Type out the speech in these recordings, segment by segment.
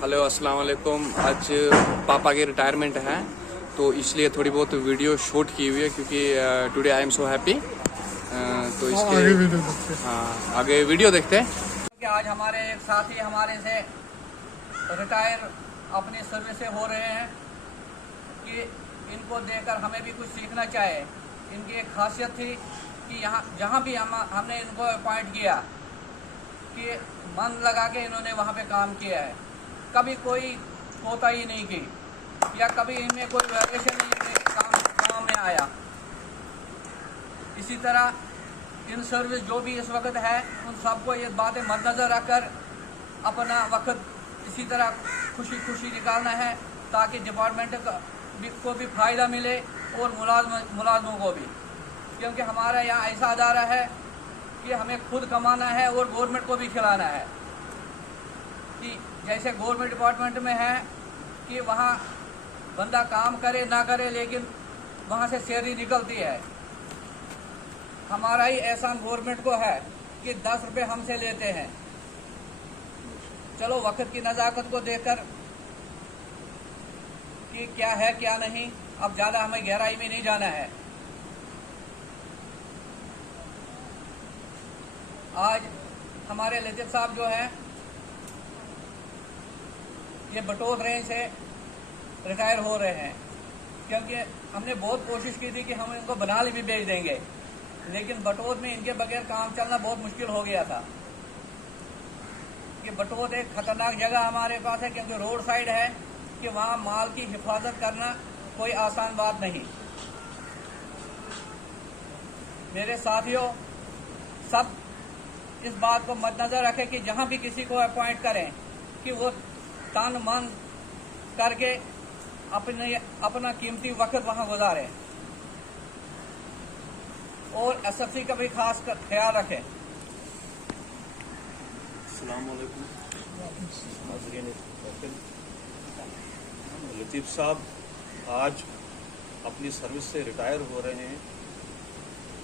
Hello अस्सलाम वालेकुम। आज पापा की रिटायरमेंट है तो इसलिए थोड़ी बहुत वीडियो शूट की हुई है क्योंकि today I am so happy. तो इसके आगे वीडियो देखते हैं कि आज हमारे एक साथी हमारे से रिटायर अपनी सर्विस से हो रहे हैं कि इनको देखकर हमें भी कुछ सीखना चाहिए। इनकी एक खासियत थी कि जहाँ भी हमने इनको अपॉइंट किया कि मन लगा के इन्होंने वहाँ पे काम किया है, कभी कोई कोताही नहीं की या कभी इनमें कोई वेरिएशन नहीं काम में आया। इसी तरह इन सर्विस जो भी इस वक्त है उन सबको ये बातें मद्देनजर रखकर अपना वक्त इसी तरह खुशी खुशी निकालना है ताकि डिपार्टमेंट को भी फ़ायदा मिले और मुलाजमों को भी, क्योंकि हमारा यहाँ ऐसा अदारा है कि हमें खुद कमाना है और गवर्नमेंट को भी खिलाना है। कि जैसे गवर्नमेंट डिपार्टमेंट में है कि वहाँ बंदा काम करे ना करे लेकिन वहाँ से सैलरी निकलती है। हमारा ही एहसान गवर्नमेंट को है कि 10 रुपये हमसे लेते हैं। चलो वक्त की नज़ाकत को देखकर कि क्या है क्या नहीं, अब ज़्यादा हमें गहराई में नहीं जाना है। आज हमारे लतीफ़ साहब जो हैं ये बटोत रेंज से रिटायर हो रहे हैं, क्योंकि हमने बहुत कोशिश की थी कि हम इनको बनाली भी भेज देंगे, लेकिन बटोत में इनके बगैर काम चलना बहुत मुश्किल हो गया था। कि बटोत एक ख़तरनाक जगह हमारे पास है क्योंकि रोड साइड है कि वहाँ माल की हिफाजत करना कोई आसान बात नहीं। मेरे साथियों, सब इस बात को मद्देनजर रखें कि जहाँ भी किसी को अपॉइंट करें कि वो तन मन करके अपना कीमती वक्त वहाँ गुजारें और एसएफसी का भी खास ख्याल रखें। अस्सलाम वालेकुम। लतीफ़ साहब आज अपनी सर्विस से रिटायर हो रहे हैं।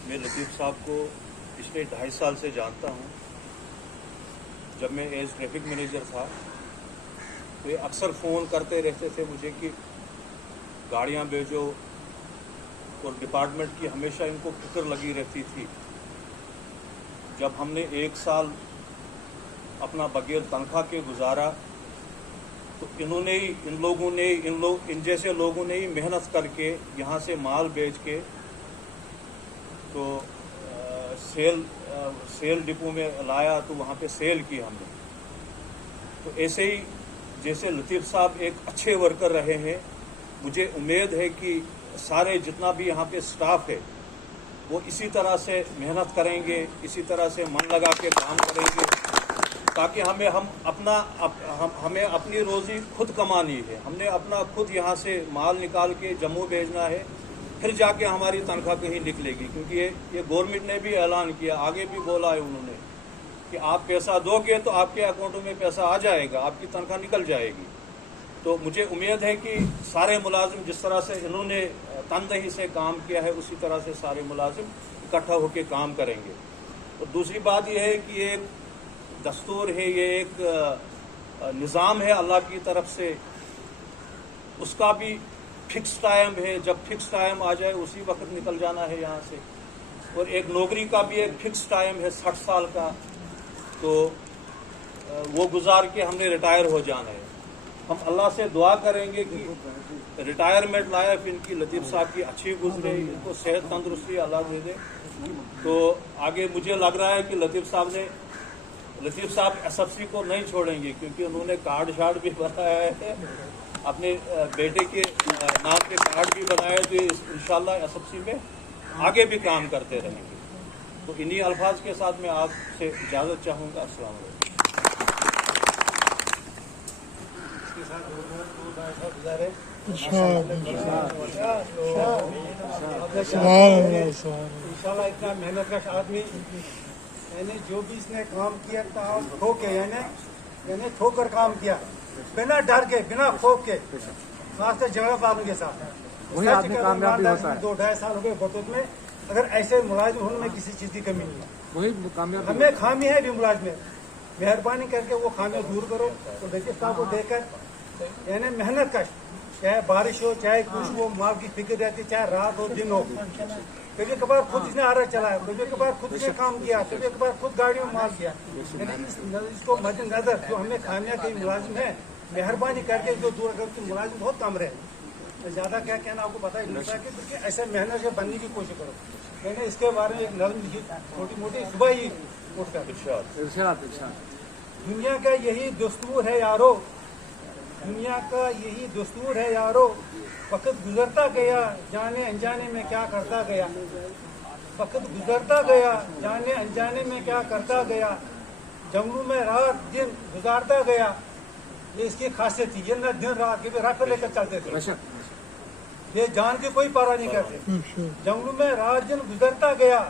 मैं लतीफ़ साहब को पिछले 2.5 साल से जानता हूँ। जब मैं एज ट्रैफिक मैनेजर था तो ये अक्सर फ़ोन करते रहते थे मुझे कि गाड़ियाँ भेजो, और डिपार्टमेंट की हमेशा इनको फिक्र लगी रहती थी। जब हमने 1 साल अपना बगैर तनख्वाह के गुजारा तो इन जैसे लोगों ने ही मेहनत करके यहाँ से माल बेच के तो सेल डिपो में लाया, तो वहाँ पे सेल की हमने। तो ऐसे ही जैसे लतीफ़ साहब एक अच्छे वर्कर रहे हैं, मुझे उम्मीद है कि सारे जितना भी यहाँ पे स्टाफ है वो इसी तरह से मेहनत करेंगे, इसी तरह से मन लगा के काम करेंगे, ताकि हमें अपनी रोज़ी खुद कमानी है। हमने अपना खुद यहाँ से माल निकाल के जम्मू भेजना है, फिर जाके हमारी तनख्वाह कहीं निकलेगी। क्योंकि ये गवर्नमेंट ने भी ऐलान किया, आगे भी बोला है उन्होंने कि आप पैसा दोगे तो आपके अकाउंटों में पैसा आ जाएगा, आपकी तनख्वाह निकल जाएगी। तो मुझे उम्मीद है कि सारे मुलाजिम जिस तरह से इन्होंने तनदेही से काम किया है उसी तरह से सारे मुलाजिम इकट्ठा होकर काम करेंगे। और दूसरी बात यह है कि ये दस्तूर है, ये एक निज़ाम है अल्लाह की तरफ से, उसका भी फिक्स टाइम है। जब फिक्स टाइम आ जाए उसी वक्त निकल जाना है यहाँ से। और एक नौकरी का भी एक फिक्स टाइम है 60 साल का, तो वो गुजार के हमने रिटायर हो जाना है। हम अल्लाह से दुआ करेंगे कि रिटायरमेंट लाइफ इनकी लतीफ़ साहब की अच्छी गुजरे, इनको सेहत तंदुरुस्ती अल्लाह दे दे। तो आगे मुझे लग रहा है कि लतीफ़ साहब एसएफसी को नहीं छोड़ेंगे, क्योंकि उन्होंने कार्ड शार्ड भी बनाया है, अपने बेटे के नाम पे कार्ड भी बनाया, तो इंशाल्लाह एसएफसी में आगे भी काम करते रहेंगे। तो इन्हीं अल्फाज के साथ मैं आपसे इजाज़त चाहूँगा। अस्सलाम वालेकुम। इंशाल्लाह इतना मेहनत का आदमी, यानी जो भी इसने काम किया था ठोके, यानी ठोकर काम किया, बिना डर के, बिना खौफ के, खासकर जगह वालों के साथ। वही आदमी कामयाब भी होता है। 2-2.5 साल हो गए बटोत में, अगर ऐसे मुलाजिम होने में किसी चीज़ की कमी नहीं है। वही कामयाब, हमें खामी है भी मुलाजिम में। मेहरबानी करके वो खामियां दूर करो। तो लतीफ साहब को देखकर यानी मेहनत कश, चाहे बारिश हो चाहे कुछ हो, माल की फिक्र रहती, चाहे रात हो दिन हो। कभी कभार खुद इसने आरा चलाया, कभी कभार खुद इसने काम किया, कभी कभार खुद गाड़ियों में माल किया। इसको मद्देनजर जो हमें खामिया के मुलाजिम है, मेहरबानी करके जो दूर की मुलाजिम बहुत कम रहे। ज्यादा क्या कहना आपको पता ही नहीं कि ऐसे मेहनत से बनने की कोशिश करो। मैंने इसके बारे में एक नज़म लिखी, छोटी मोटी, सुबह ही उठकर। दुनिया का यही दस्तूर है यारो, दुनिया का यही दस्तूर है यारो, वक्त गुजरता गया जाने अनजाने में क्या करता गया। वक्त गुजरता गया जाने अनजाने में क्या करता गया, जंगलों में रात दिन गुजारता गया। ये इसकी खासियत थी, ये न दिन रात के भी राफे लेकर चलते थे, ये जान की कोई परवाह नहीं करते। जंगलों में रात दिन गुजरता गया,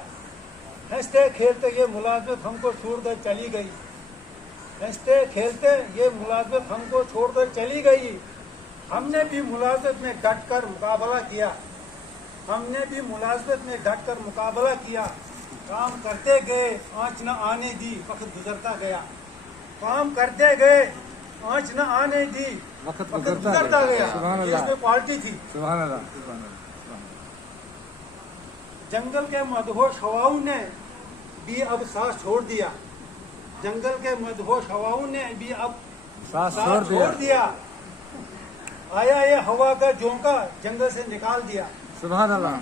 हंसते खेलते ये मुलाजमत हमको छोड़कर चली गई। हंसते खेलते ये मुलाजमत हमको छोड़कर चली गई। हमने भी मुलाजमत में डटकर मुकाबला किया, हमने भी मुलाजमत में डटकर मुकाबला किया। काम करते गए आँच न आने दी, वक्त गुजरता गया। काम करते गए आँच न आने दी, वक्त गुजरता गया। इसमें क्वालिटी थी। जंगल के मदहोश हवाओं ने भी अब सांस छोड़ दिया, जंगल के मदहोश हवाओं ने भी अब सांस छोड़ दिया। आया ये हवा का झोंका जंगल से निकाल दिया। सुभान अल्लाह।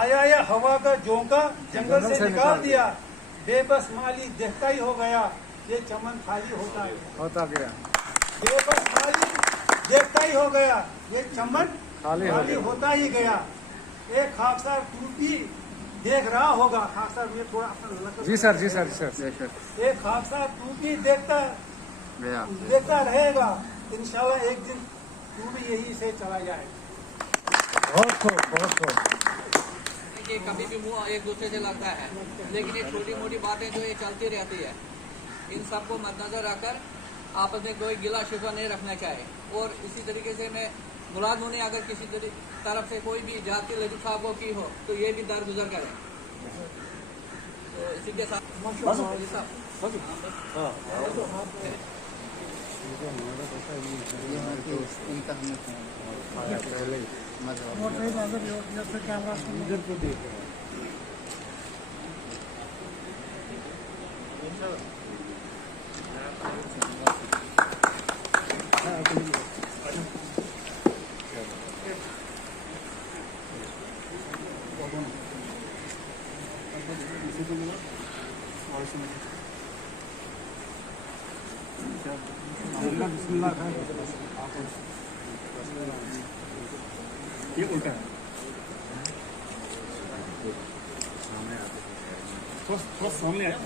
आया ये हवा का झोंका जंगल से निकाल दिया। बेबस माली देखता ही हो गया, ये चमन खाली होता गया। बेबस माली देखता ही हो गया, ये चमन खाली होता ही गया। एक खाकसार टूटी देख रहा होगा, खाकसार में थोड़ा जी सर। एक खाकसार टूटी देखता रहेगा, इंशाल्लाह एक दिन तू भी यही से चला जाएगा। ये कभी भी मुंह एक दूसरे से लगता है, लेकिन ये छोटी मोटी बातें जो ये चलती रहती है, इन सबको मद्देनजर रखकर आपस में कोई गिला शिकवा नहीं रखना चाहिए। और इसी तरीके से मैं मुलाजमों ने अगर किसी तरफ से कोई भी जाति लतीफ साहब को की हो तो ये भी दरगुजर करें। तो इसी के साथ ये उल्टा है, थोड़ा सामने आया।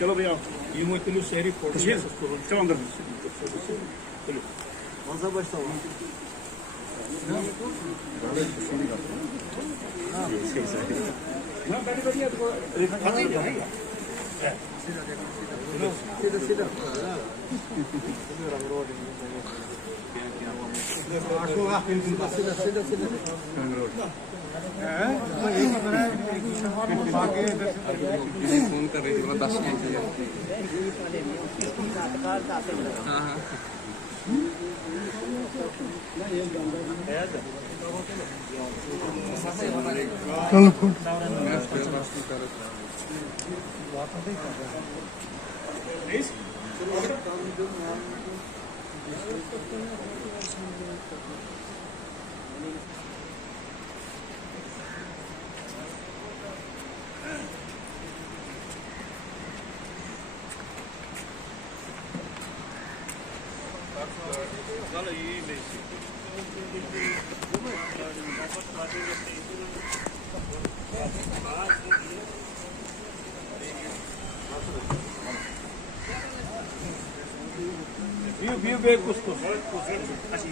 चलो भैया, ये मुझे तुम शहरी फोटो चलो अंदर चलो। कौन सा बचता हुआ फोन कर रही थी, 10 मिनट। हाँ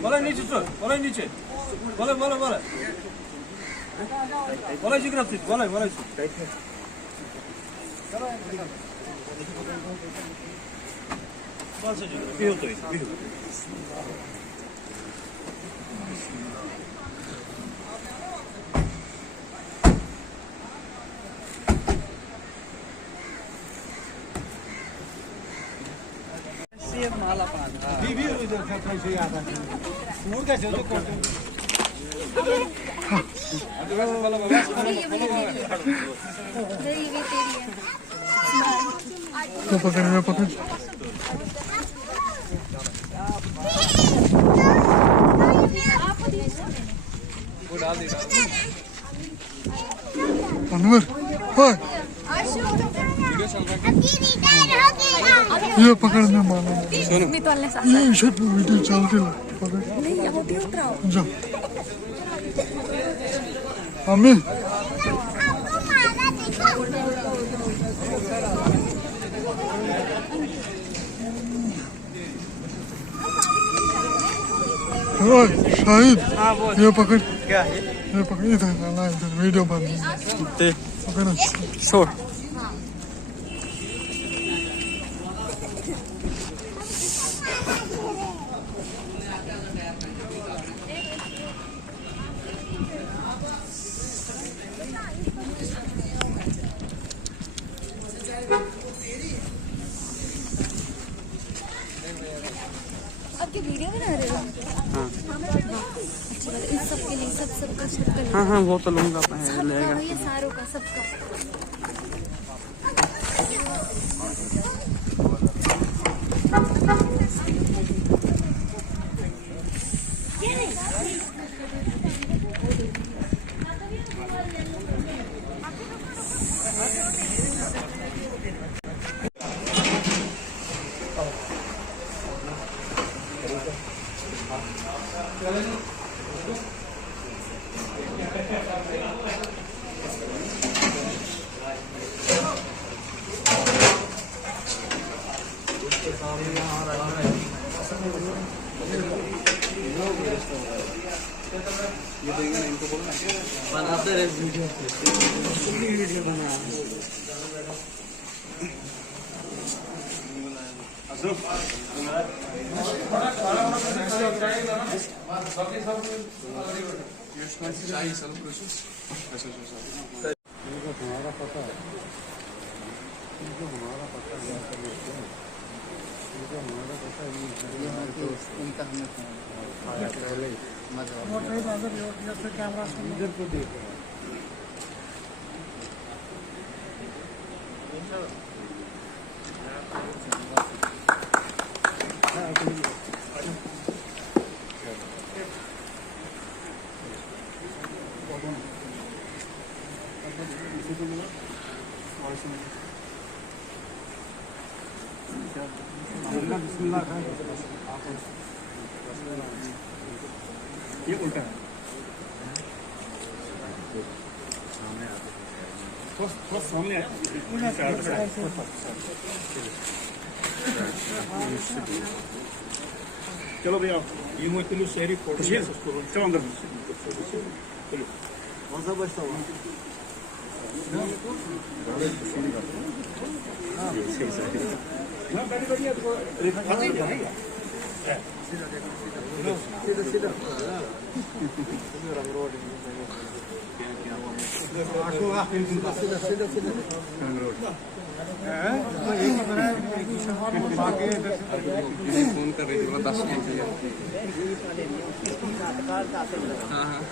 बोला नीचे चल, बोला नीचे, बोला बोला बोला बोला जिग्राफ से बोला बोला बीबी कैसे याद आ सूर कैसे तो कोटे तो पकड़ अनवर हाय ये पकड़ने मानो ये शट वीडियो चलती ला पकड़ जा अम्मी ओए शाहिद ये पकड़ क्या है ये पकड़ इधर लाना इधर वीडियो बंद पकड़ छोड़ आपकी वीडियो बना रहे हो? हाँ। अच्छा, इन सब के लिए सबका सबका हाँ हाँ वो तो लूंगा मैं लेगा ये सारों का सबका ये उल्टा है थोड़ा सामने आया चलो भैया ये मैं तुम शहरी फोटो चलो अंदर चलो कौन सा बचता हुआ फोन कर रही थी बोला 10 मिनट के लिए हाँ हाँ